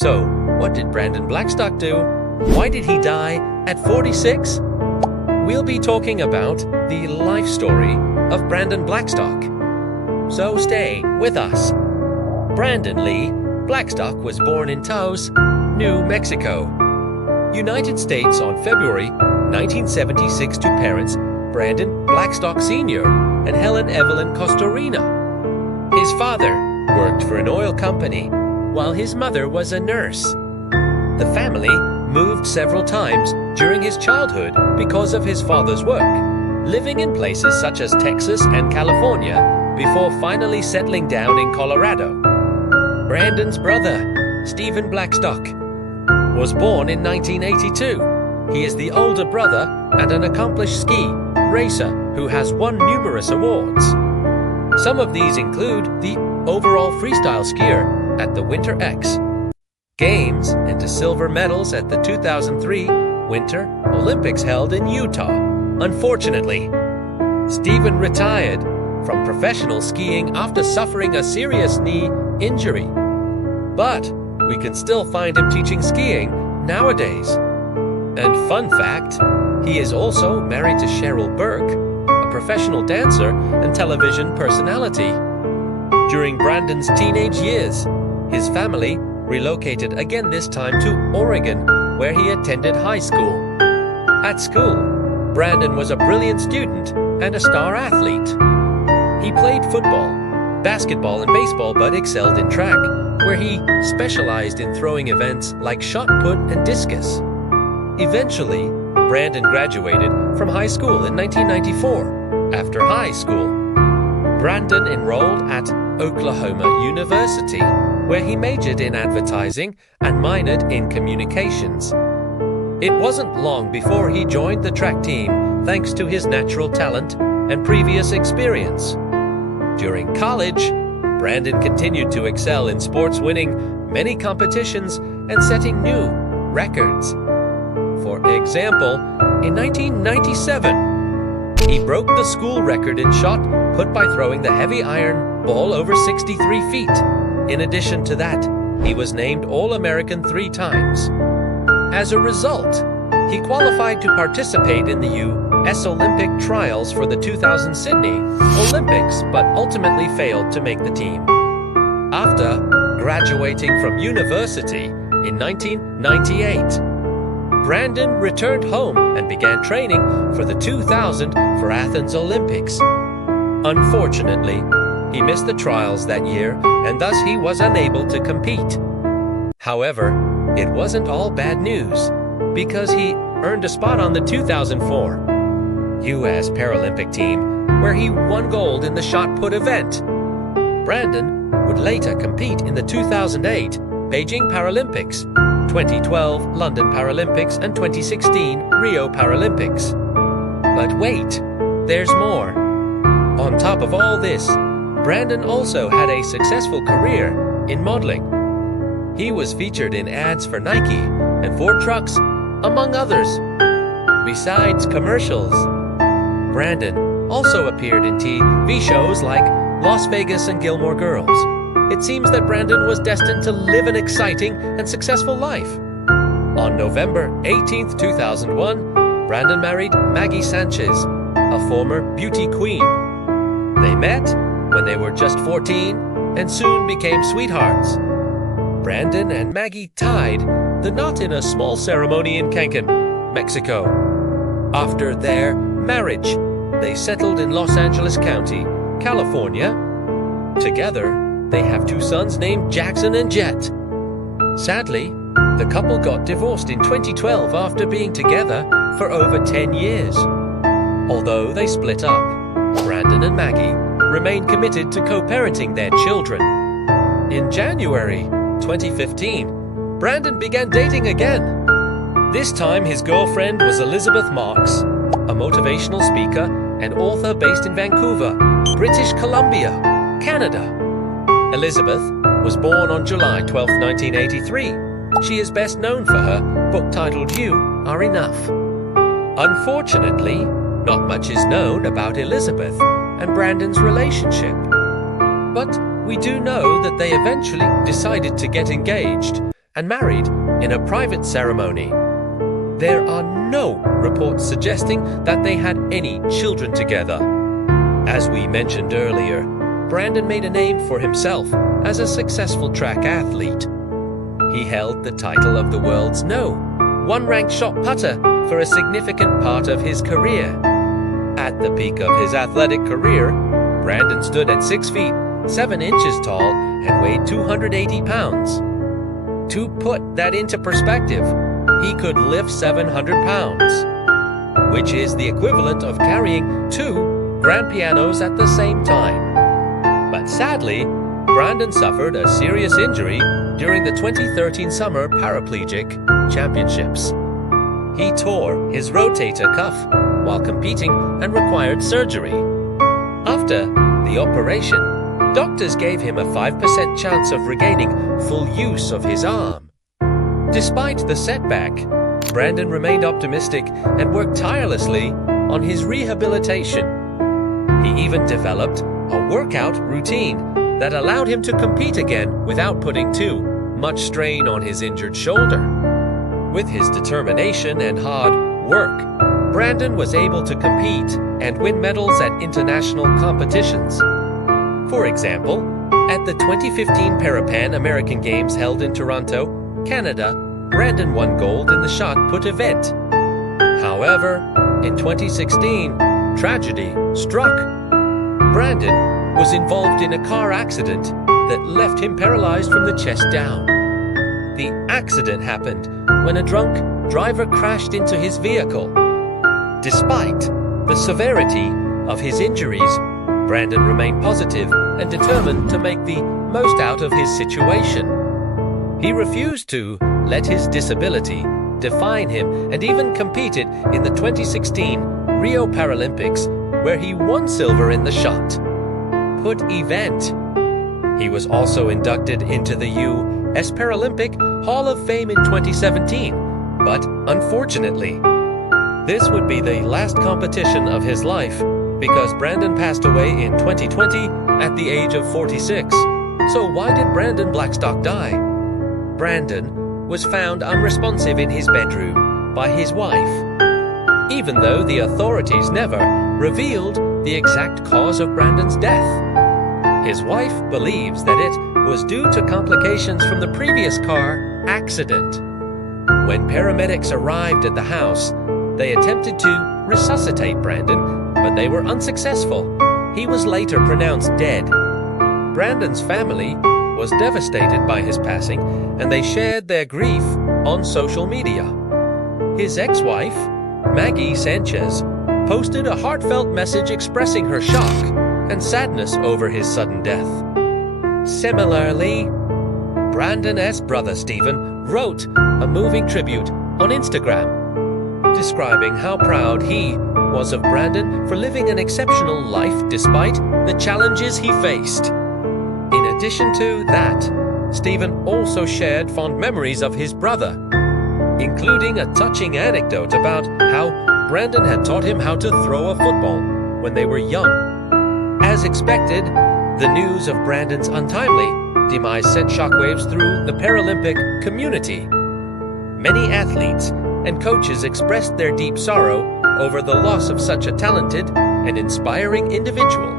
So, what did Brandon Blackstock do? Why did he die at 46? We'll be talking about the life story of Brandon Blackstock. So stay with us. Brandon Lee Blackstock was born in Taos, New Mexico, United States on February 1976 to parents Brandon Blackstock Sr. and Helen Evelyn Costorina. His father worked for an oil company, while his mother was a nurse. The family moved several times during his childhood because of his father's work, living in places such as Texas and California before finally settling down in Colorado. Brandon's brother, Stephen Blackstock, was born in 1982. He is the older brother and an accomplished ski racer who has won numerous awards. Some of these include the overall freestyle skier at the Winter X Games and the silver medals at the 2003 Winter Olympics held in Utah. Unfortunately, Stephen retired from professional skiing after suffering a serious knee injury. But we can still find him teaching skiing nowadays. And fun fact, he is also married to Cheryl Burke, a professional dancer and television personality. During Brandon's teenage years, his family relocated again, this time to Oregon, where he attended high school. At school, Brandon was a brilliant student and a star athlete. He played football, basketball, and baseball, but excelled in track, where he specialized in throwing events like shot put and discus. Eventually, Brandon graduated from high school in 1994. After high school, Brandon enrolled at Oklahoma University, where he majored in advertising and minored in communications. It wasn't long before he joined the track team thanks to his natural talent and previous experience. During college, Brandon continued to excel in sports, winning many competitions and setting new records. For example, in 1997, he broke the school record in shot put by throwing the heavy iron ball over 63 feet. In addition to that, he was named All-American 3 times. As a result, he qualified to participate in the U.S. Olympic trials for the 2000 Sydney Olympics, but ultimately failed to make the team. After graduating from university in 1998, Brandon returned home and began training for the 2000 for Athens Olympics. Unfortunately, he missed the trials that year, and thus he was unable to compete. However, it wasn't all bad news, because he earned a spot on the 2004 U.S. Paralympic team, where he won gold in the shot put event. Brandon would later compete in the 2008 Beijing Paralympics, 2012 London Paralympics, and 2016 Rio Paralympics. But wait, there's more. On top of all this, Brandon also had a successful career in modeling. He was featured in ads for Nike and Ford trucks, among others. Besides commercials, Brandon also appeared in TV shows like Las Vegas and Gilmore Girls. It seems that Brandon was destined to live an exciting and successful life. On November 18, 2001, Brandon married Maggie Sanchez, a former beauty queen. They met when they were just 14 and soon became sweethearts. Brandon and Maggie tied the knot in a small ceremony in Cancun, Mexico. After their marriage, they settled in Los Angeles County, California. Together, they have 2 sons named Jackson and Jet. Sadly, the couple got divorced in 2012 after being together for over 10 years. Although they split up, Brandon and Maggie remained committed to co-parenting their children. In January 2015, Brandon began dating again. This time his girlfriend was Elizabeth Marks, a motivational speaker and author based in Vancouver, British Columbia, Canada. Elizabeth was born on July 12, 1983. She is best known for her book titled You Are Enough. Unfortunately, not much is known about Elizabeth and Brandon's relationship. But we do know that they eventually decided to get engaged and married in a private ceremony. There are no reports suggesting that they had any children together. As we mentioned earlier, Brandon made a name for himself as a successful track athlete. He held the title of the world's one-ranked shot putter for a significant part of his career. At the peak of his athletic career, Brandon stood at 6 feet 7 inches tall and weighed 280 pounds. To put that into perspective, he could lift 700 pounds, which is the equivalent of carrying 2 grand pianos at the same time. But sadly, Brandon suffered a serious injury during the 2013 Summer Paraplegic Championships. He tore his rotator cuff while competing and required surgery. After the operation, doctors gave him a 5% chance of regaining full use of his arm. Despite the setback, Brandon remained optimistic and worked tirelessly on his rehabilitation. He even developed a workout routine that allowed him to compete again without putting too much strain on his injured shoulder. With his determination and hard work, Brandon was able to compete and win medals at international competitions. For example, at the 2015 Parapan American Games held in Toronto, Canada, Brandon won gold in the shot put event. However, in 2016, tragedy struck. Brandon was involved in a car accident that left him paralyzed from the chest down. The accident happened when a drunk driver crashed into his vehicle. Despite the severity of his injuries, Brandon remained positive and determined to make the most out of his situation. He refused to let his disability define him and even competed in the 2016 Rio Paralympics, where he won silver in the shot put event. He was also inducted into the U.S. Paralympic Hall of Fame in 2017, but unfortunately, this would be the last competition of his life because Brandon passed away in 2020 at the age of 46. So why did Brandon Blackstock die? Brandon was found unresponsive in his bedroom by his wife, even though the authorities never revealed the exact cause of Brandon's death. His wife believes that it was due to complications from the previous car accident. When paramedics arrived at the house, they attempted to resuscitate Brandon, but they were unsuccessful. He was later pronounced dead. Brandon's family was devastated by his passing, and they shared their grief on social media. His ex-wife, Maggie Sanchez, posted a heartfelt message expressing her shock and sadness over his sudden death. Similarly, Brandon's brother Stephen wrote a moving tribute on Instagram, describing how proud he was of Brandon for living an exceptional life despite the challenges he faced. In addition to that, Stephen also shared fond memories of his brother, including a touching anecdote about how Brandon had taught him how to throw a football when they were young. As expected, the news of Brandon's untimely demise sent shockwaves through the Paralympic community. Many athletes and coaches expressed their deep sorrow over the loss of such a talented and inspiring individual.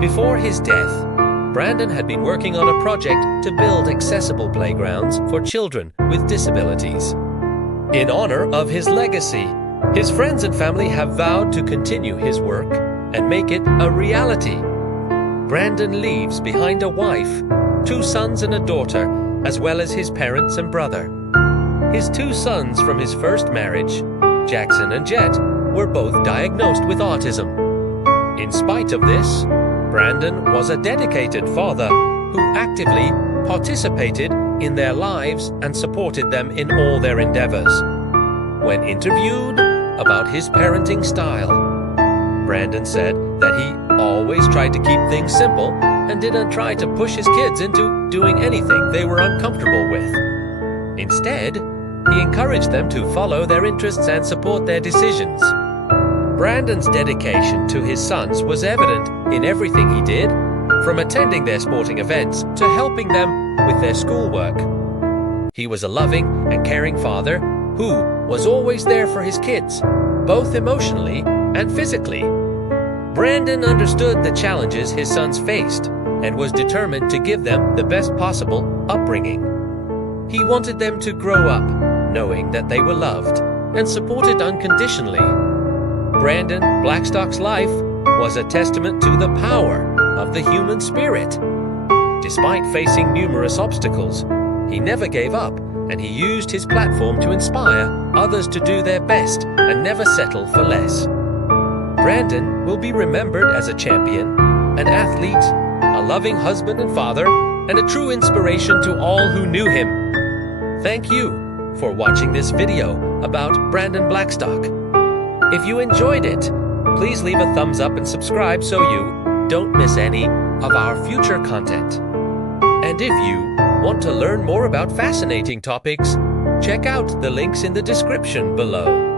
Before his death, Brandon had been working on a project to build accessible playgrounds for children with disabilities. In honor of his legacy, his friends and family have vowed to continue his work and make it a reality. Brandon leaves behind a wife, 2 sons and a daughter, as well as his parents and brother. His 2 sons from his first marriage, Jackson and Jet, were both diagnosed with autism. In spite of this, Brandon was a dedicated father who actively participated in their lives and supported them in all their endeavors. When interviewed about his parenting style, Brandon said that he always tried to keep things simple and didn't try to push his kids into doing anything they were uncomfortable with. Instead, he encouraged them to follow their interests and support their decisions. Brandon's dedication to his sons was evident in everything he did, from attending their sporting events to helping them with their schoolwork. He was a loving and caring father who was always there for his kids, both emotionally and physically. Brandon understood the challenges his sons faced and was determined to give them the best possible upbringing. He wanted them to grow up knowing that they were loved and supported unconditionally. Brandon Blackstock's life was a testament to the power of the human spirit. Despite facing numerous obstacles, he never gave up, and he used his platform to inspire others to do their best and never settle for less. Brandon will be remembered as a champion, an athlete, a loving husband and father, and a true inspiration to all who knew him. Thank you for watching this video about Brandon Blackstock. If you enjoyed it, please leave a thumbs up and subscribe so you don't miss any of our future content. And if you want to learn more about fascinating topics, check out the links in the description below.